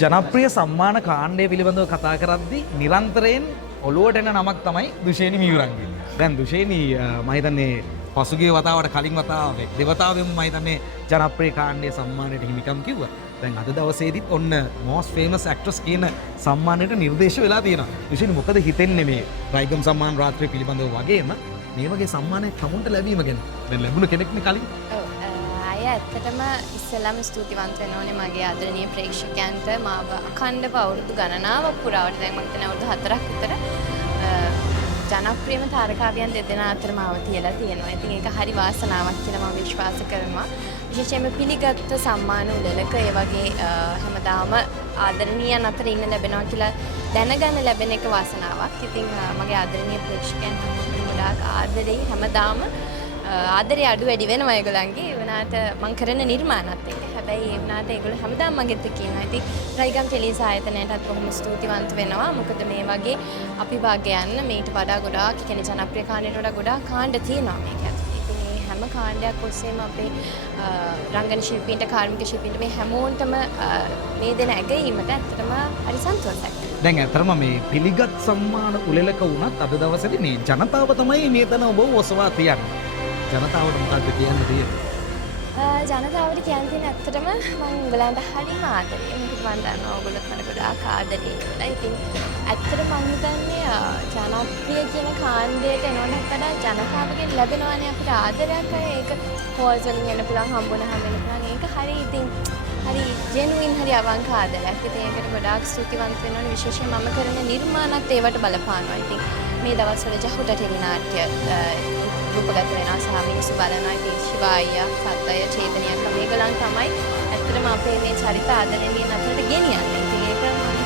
ජනප්‍රිය සම්මාන කාණ්ඩය පිළිබඳව කතා කරද්දී නිරන්තරයෙන් ඔලුවට එන නමක් තමයි දුෂේනි මියුරන්ගේ. දැන් දුෂේනි මම හිතන්නේ පසුගිය වතාවට කලින් වතාවේ දෙවතාවෙම මම හිතන්නේ ජනප්‍රිය කාණ්ඩයේ සම්මානයට හිමිකම් කිව්වා. දැන් අද දවසේදීත් ඔන්න most famous actress කියන සම්මානයට නිර්දේශ වෙලා තියෙනවා. දුෂේනි මොකද හිතෙන්නේ මේ රයිගම් සම්මාන රාත්‍රිය පිළිබඳව වගේම මේ වගේ සම්මානයක් තමුන්ට ලැබීම ගැන? දැන් ලැබුණ කෙනෙක්නේ කලින්. ඇත්තටම ඉස්සෙල්ලාම ස්තුතිවන්ත වෙන්න ඕනේ මගේ ආදරණීය ප්‍රේක්ෂකයන්ට මාව අඛණ්ඩව අවුරුදු ගණනාවක් පුරාවට දැන් මම හිතන්නේ අවුරුදු 4ක් විතර ජනප්‍රියම තාරකාවියන් දෙදෙනා අතර මාව තියලා තියෙනවා. ඉතින් ඒක හරි වාසනාවක් කියලා මම විශ්වාස කරනවා. විශේෂයෙන්ම පිළිගත් සම්මාන උළෙලක ඒ වගේ හැමදාම ආදරණීයන් අතර ඉන්න ලැබෙනවා කියලා දැනගන්න ලැබෙන එක වාසනාවක්. ඉතින් මගේ ආදරණීය ප්‍රේක්ෂකයන් හැමෝටම ගොඩාක් ආදරේ හැමදාම ආදරේ අඩු වැඩි වෙනවා ඒගොල්ලන්ගේ. ඒ වුණාට මම කරන නිර්මාණත් එක්ක. හැබැයි ඒ වුණාට ඒගොල්ලෝ හැමදාම මගෙත් එක්ක ඉන්නවා. ඉතින් රයිගම් ටෙලිස් ආයතනයටත් බොහොම ස්තුතිවන්ත වෙනවා. මොකද මේ වගේ අපි වාගයන් මේට වඩා ගොඩාක් කියන්නේ ජනප්‍රිය කාණ්ඩයට වඩා ගොඩාක් කාණ්ඩ තියෙනවා මේක ඇතුලේ. ඉතින් මේ හැම කාණ්ඩයක් ඔස්සේම අපේ රංගන ශිල්පීන්ට කාර්මික ශිල්පීන්ට මේ හැමෝටම මේ දෙන ඇගයීමට ඇත්තටම හරි සන්තෝෂයි. දැන් ඇත්තටම මේ පිළිගත් සම්මාන උළෙලක වුණත් අද දවසේදී මේ ජනතාව තමයි මේ තන ඔබ ඔසවා තියන්නේ. ජනතාවට මොකක්ද කියන්න තියෙන්නේ? ජනතාවට කියන්න තියෙන ඇත්තටම මම උඹලන්ට හරිම ආදරේ. මොකද මම දන්නවා ඔයගොල්ලොත් මට ගොඩාක් ආදරේ කියලා. ඉතින් ඇත්තටම මම හිතන්නේ ජනප්‍රිය කියන කාණ්ඩයට එනවටත් වඩා ජනතාවගෙන් ලැබෙනවානේ අපිට ආදරයක් අය. ඒක කෝල්ස් වලින් එන්න පුළුවන් හම්බුනහම වෙන පුළුවන්. ඒක හරි ඉතින් හරි ජෙනුයින් හරි අවංක ආදරයක්. ඉතින් ඒකට ගොඩාක් ස්තුතිවන්ත වෙන්න ඕනේ. විශේෂයෙන් මම කරන නිර්මාණත් ඒවට බලපානවා. ඉතින් මේ දවස්වල ජහුට ටෙලි නාට්‍ය රූපගත වෙනවා සහ මිනිස්සු බලනවා. ඉතින් ශිවා අයියා, සත් අයියා, චේතනියක් මේගොල්ලන් තමයි ඇත්තටම අපේ මේ චරිත ආදරණීය අතරට ගෙනියන්නේ. ඉතින් ඒක මම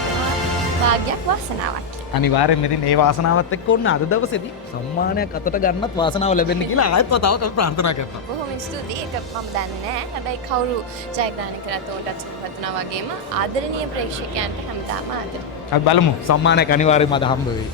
වාග්යක් වාසනාවක්. අනිවාර්යෙන්ම ඉතින් ඒ වාසනාවත් එක්ක ඔන්න අද දවසේදී සම්මානයක් අතට ගන්නත් වාසනාව ලැබෙන්න කියලා ආයෙත් වතාවක් ප්‍රාර්ථනා කරනවා. බොහොම ස්තුතියි. ඒක මම දන්නේ නැහැ. හැබැයි කවුරු ජයග්‍රහණය කරත් උන්ටත් සුබපතනවා වගේම ආදරණීය ප්‍රේක්ෂකයන්ට හැමදාම ආදරේ. අපි බලමු සම්මානයක් අනිවාර්යයෙන්ම අද හම්බ වෙයි.